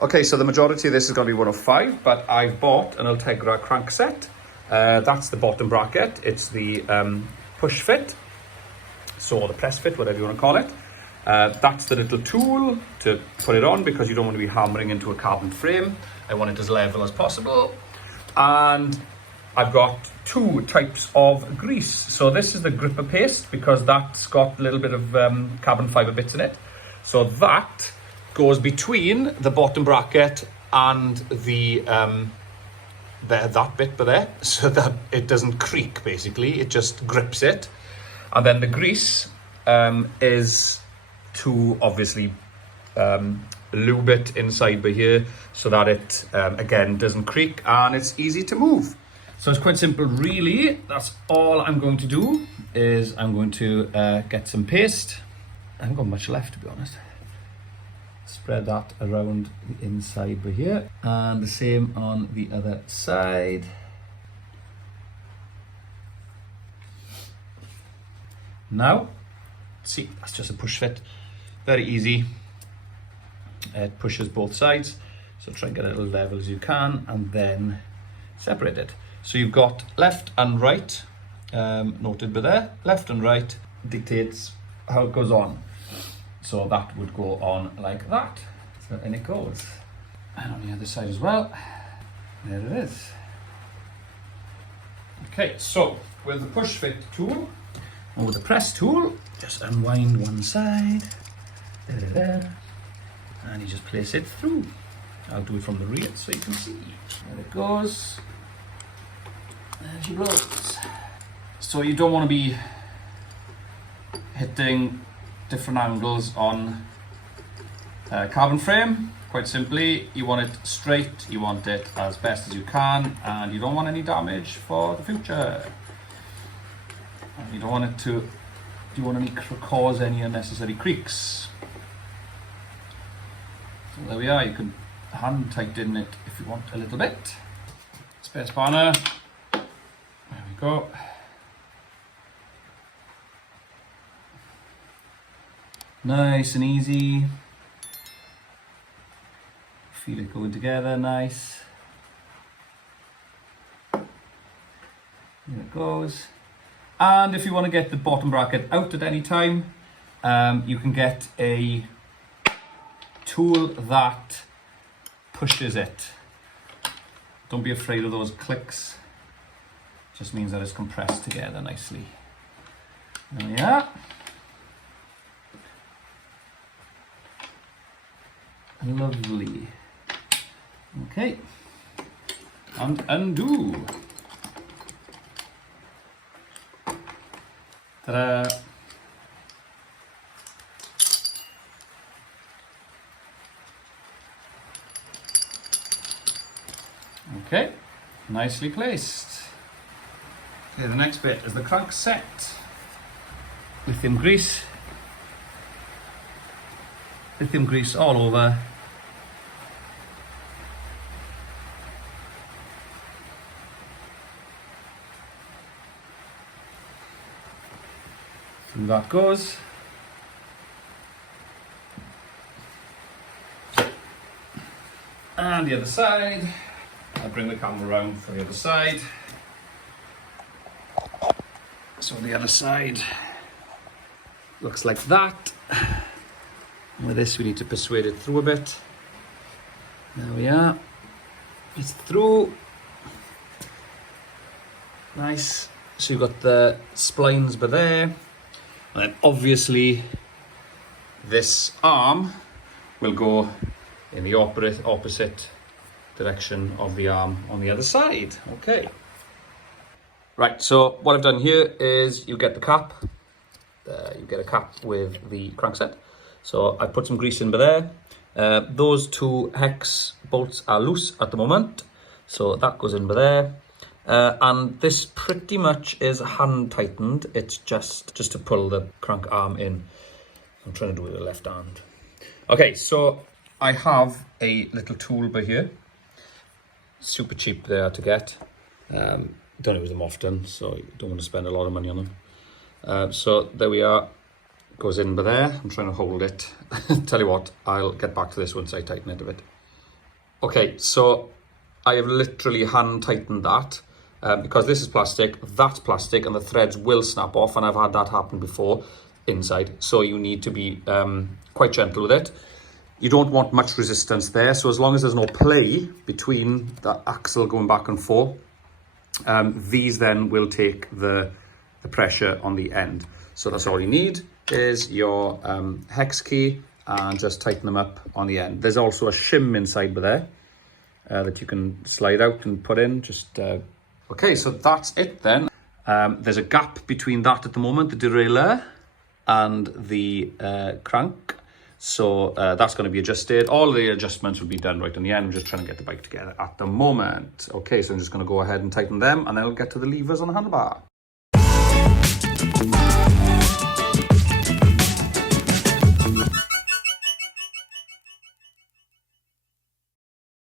Okay, so the majority of this is going to be 105, but I've bought an Ultegra crankset. That's the bottom bracket. It's the push fit, so the press fit, whatever you want to call it. That's the little tool to put it on because you don't want to be hammering into a carbon frame. I want it as level as possible. And I've got two types of grease. So this is the gripper paste because that's got a little bit of carbon fiber bits in it. So that goes between the bottom bracket and the that bit there, so that it doesn't creak. Basically, it just grips it. And then the grease is to obviously lube it inside by here so that it again doesn't creak and it's easy to move. So it's quite simple really. That's all I'm going to do is I'm going to get some paste. I haven't got much left, to be honest. Spread that around the inside by here and the same on the other side. Now, see, that's just a push fit. Very easy. It pushes both sides. So try and get it as level as you can and then separate it. So you've got left and right, noted by there. Left and right dictates how it goes on. So that would go on like that. So in it goes. And on the other side as well. There it is. Okay, so with the push fit tool, or with the press tool, just unwind one side, there, and you just place it through. I'll do it from the rear so you can see. There it goes, and she blows. So you don't want to be hitting different angles on carbon frame. Quite simply, you want it straight, you want it as best as you can, and you don't want any damage for the future. You don't want it to cause any unnecessary creaks. So there we are. You can hand tighten it if you want a little bit. Spare spanner. There we go. Nice and easy. Feel it going together, nice. There it goes. And if you want to get the bottom bracket out at any time, you can get a tool that pushes it. Don't be afraid of those clicks. It just means that it's compressed together nicely. There we are. Lovely. Okay. And undo. Ta-da! Okay, nicely placed. Okay, the next bit is the crankset. Lithium grease. Lithium grease all over. Through that goes. And the other side. I'll bring the camera around for the other side. So the other side looks like that. With this we need to persuade it through a bit. There we are. It's through. Nice. So you've got the splines by there. And then obviously this arm will go in the opposite direction of the arm on the other side. Okay. Right, so what I've done here is you get the cap. You get a cap with the crankset. So I put some grease in by there. Those two hex bolts are loose at the moment. So that goes in by there. And this pretty much is hand tightened. It's just to pull the crank arm in. I'm trying to do it with the left hand. Okay, so I have a little tool by here. Super cheap there to get. Don't use them often, so you don't want to spend a lot of money on them. So there we are. Goes in by there. I'm trying to hold it. Tell you what, I'll get back to this once I tighten it a bit. Okay, so I have literally hand tightened that because this is plastic, that's plastic, and the threads will snap off, and I've had that happen before inside. So you need to be quite gentle with it. You don't want much resistance there, so as long as there's no play between the axle going back and forth, these then will take the pressure on the end. So that's all you need is your hex key, and just tighten them up on the end. There's also a shim inside there that you can slide out and put in. Okay, so that's it then. There's a gap between that at the moment, the derailleur and the crank. So that's going to be adjusted. All the adjustments will be done right in the end. I'm just trying to get the bike together at the moment. Okay, so I'm just going to go ahead and tighten them, and then I'll get to the levers on the handlebar.